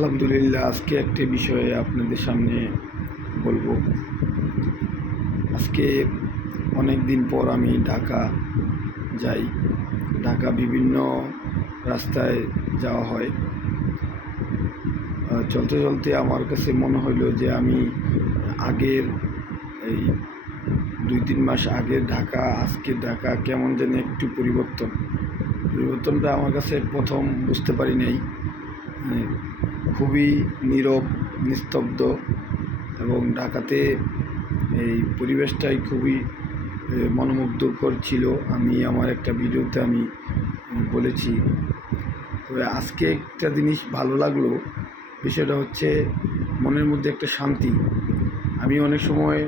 আলহামদুলিল্লাহ, আজকে একটি বিষয়ে আপনাদের সামনে বলব। আজকে অনেক দিন পর আমি ঢাকা যাই। ঢাকা বিভিন্ন রাস্তায় যাওয়া হয়। চলতে চলতে আমার কাছে মনে হইল যে আমি আগের এই দুই তিন মাস আগের ঢাকা আজকের ঢাকা কেমন যেন একটু পরিবর্তন। পরিবর্তনটা আমার কাছে প্রথম বুঝতে পারি নাই। খুবই নীরব, নিস্তব্ধ এবং ঢাকাতে এই পরিবেশটাই খুবই মনোমুগ্ধকর ছিল। আমি আমার একটা ভিডিওতে আমি বলেছি। তবে আজকে একটা জিনিস ভালো লাগল, বিষয়টা হচ্ছে মনের মধ্যে একটা শান্তি। আমি অনেক সময়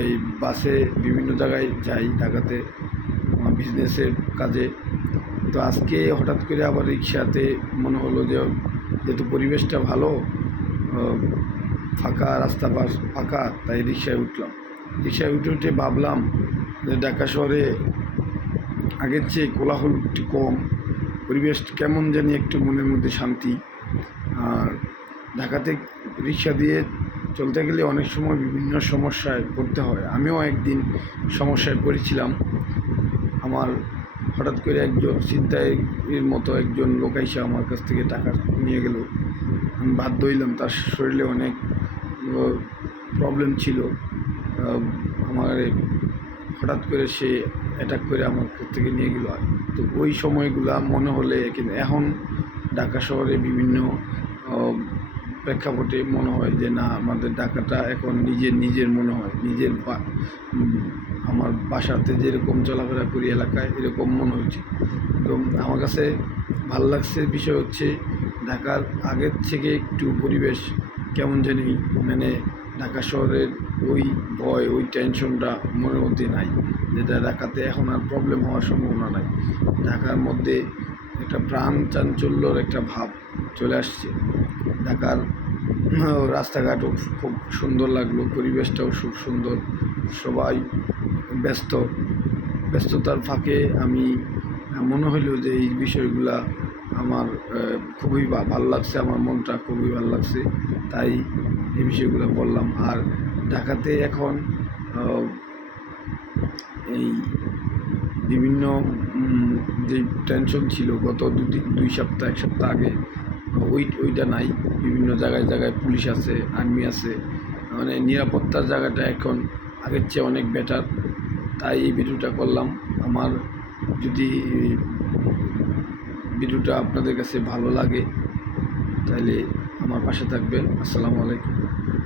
এই বাসে বিভিন্ন জায়গায় যাই, ঢাকাতে আমার বিজনেসের কাজে। তো আজকে হঠাৎ করে আবার রিক্সাতে মনে হলো যে যেহেতু পরিবেশটা ভালো ফাঁকা রাস্তা পাশ ফাঁকা, তাই রিক্সায় উঠলাম। রিক্সায় উঠে উঠে ভাবলাম যে ঢাকা শহরে আগের চেয়ে কোলাহল একটু কম, পরিবেশ কেমন জানি একটু মনের মধ্যে শান্তি। আর ঢাকাতে রিক্সা দিয়ে চলতে গেলে অনেক সময় বিভিন্ন সমস্যায় পড়তে হয়। আমিও একদিন সমস্যায় পড়েছিলাম। আমার হঠাৎ করে একজন ছিনতাইয়ের মতো একজন লোক এসে আমার কাছ থেকে টাকা নিয়ে গেল। আমি বাধ্য হইলাম, তার শরীরে অনেক প্রবলেম ছিল। আমার হঠাৎ করে সে অ্যাটাক করে আমার কাছ থেকে নিয়ে গেল। তো ওই সময়গুলা মনে হলে কিন্তু এখন ঢাকা শহরে বিভিন্ন প্রেক্ষাপটে মনে হয় যে না, আমাদের ঢাকাটা এখন নিজের নিজের মনে হয়। নিজের আমার বাসাতে যেরকম চলাফেরা করি এলাকায়, এরকম মনে হচ্ছে। তো আমার কাছে ভালো লাগছে বিষয় হচ্ছে, ঢাকার আগের থেকে একটু পরিবেশ কেমন জানি মানে ঢাকা শহরের ওই ভয়, ওই টেনশনটা মনের মধ্যে নাই, যেটা ঢাকাতে এখন আর প্রবলেম হওয়ার সম্ভাবনা নাই। ঢাকার মধ্যে একটা প্রাণ চাঞ্চল্যর একটা ভাব। চলে আসছে। ঢাকার রাস্তাঘাটও খুব সুন্দর লাগল, পরিবেশটাও খুব সুন্দর, সবাই ব্যস্ত। ব্যস্ততার ফাঁকে আমি মনে হইল যে এই বিষয়গুলা আমার খুবই ভালো লাগছে, আমার মনটা খুবই ভালো লাগছে, তাই এই বিষয়গুলো বললাম। আর ঢাকাতে এখন এই বিভিন্ন যে টেনশন ছিল গত দুদিন দুই সপ্তাহ, এক সপ্তাহ আগে ওই, ওইটা নাই। বিভিন্ন জায়গায় জায়গায় পুলিশ আছে, আর্মি আছে। মানে নিরাপত্তার জায়গাটা এখন আগের চেয়ে অনেক বেটার তাই এই ভিডিওটা করলাম। আমার যদি ভিডিওটা আপনাদের কাছে ভালো লাগে তাহলে আমার পাশে থাকবেন। আসসালামু আলাইকুম।